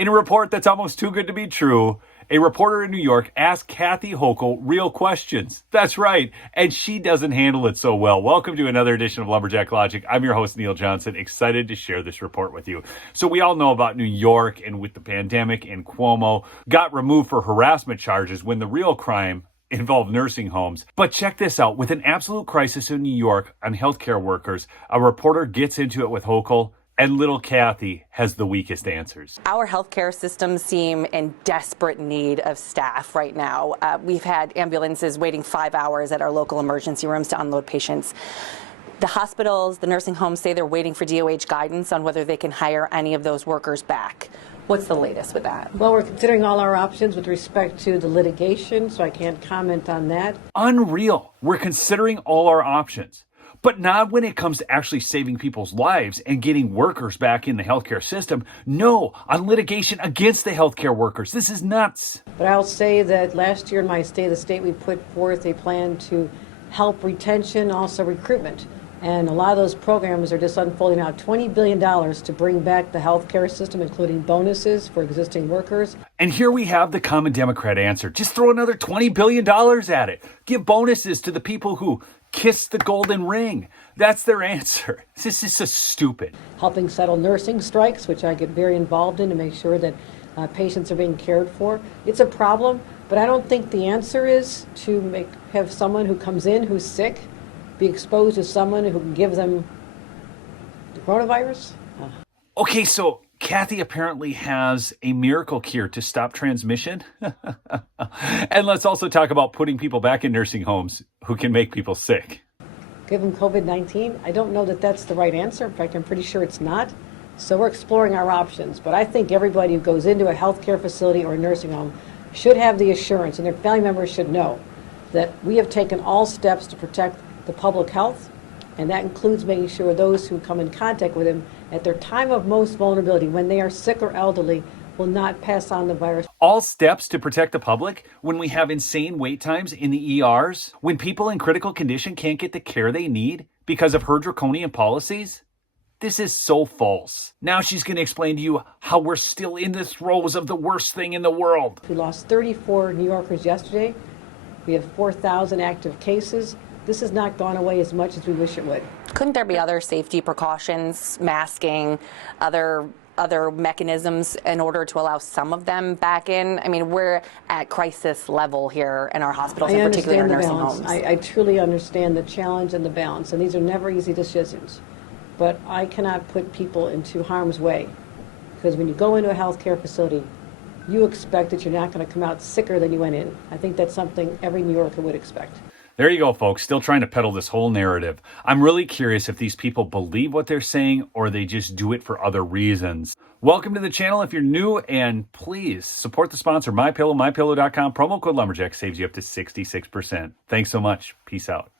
In a report that's almost too good to be true, a reporter in New York asked Kathy Hochul real questions. That's right, and she doesn't handle it so well. Welcome to another edition of Lumberjack Logic. I'm your host, Neil Johnson, excited to share this report with you. So we all know about New York, and with the pandemic, and Cuomo got removed for harassment charges when the real crime involved nursing homes. But check this out. With an absolute crisis in New York on healthcare workers, a reporter gets into it with Hochul, and little Kathy has the weakest answers. Our healthcare systems seem in desperate need of staff right now. We've had ambulances waiting 5 hours at our local emergency rooms to unload patients. The hospitals, the nursing homes say they're waiting for DOH guidance on whether they can hire any of those workers back. What's the latest with that? Well, we're considering all our options with respect to the litigation, so I can't comment on that. Unreal. We're considering all our options. But not when it comes to actually saving people's lives and getting workers back in the healthcare system. No, on litigation against the healthcare workers. This is nuts. But I'll say that last year in my State of the State, we put forth a plan to help retention, also recruitment. And a lot of those programs are just unfolding now. $20 billion to bring back the healthcare system, including bonuses for existing workers. And here we have the common Democrat answer. Just throw another $20 billion at it. Give bonuses to the people who kiss the golden ring. That's their answer. This is so stupid. Helping settle nursing strikes, which I get very involved in to make sure that patients are being cared for. It's a problem, but I don't think the answer is to have someone who comes in who's sick be exposed to someone who can give them the coronavirus. Okay, so Kathy apparently has a miracle cure to stop transmission. And let's also talk about putting people back in nursing homes who can make people sick. Give them COVID-19? I don't know that that's the right answer. In fact, I'm pretty sure it's not. So we're exploring our options. But I think everybody who goes into a healthcare facility or a nursing home should have the assurance, and their family members should know, that we have taken all steps to protect the public health, and that includes making sure those who come in contact with him at their time of most vulnerability, when they are sick or elderly, will not pass on the virus. All steps to protect the public when we have insane wait times in the ERs, when people in critical condition can't get the care they need because of her draconian policies? This is so false. Now she's going to explain to you how we're still in the throes of the worst thing in the world. We lost 34 New Yorkers yesterday. We have 4,000 active cases. This has not gone away as much as we wish it would. Couldn't there be other safety precautions, masking, other mechanisms in order to allow some of them back in? I mean, we're at crisis level here in our hospitals, and particularly in our nursing homes. I truly understand the challenge and the balance, and these are never easy decisions. But I cannot put people into harm's way, because when you go into a healthcare facility, you expect that you're not going to come out sicker than you went in. I think that's something every New Yorker would expect. There you go, folks. Still trying to peddle this whole narrative. I'm really curious if these people believe what they're saying or they just do it for other reasons. Welcome to the channel if you're new, and please support the sponsor, MyPillow, MyPillow.com. Promo code Lumberjack saves you up to 66%. Thanks so much. Peace out.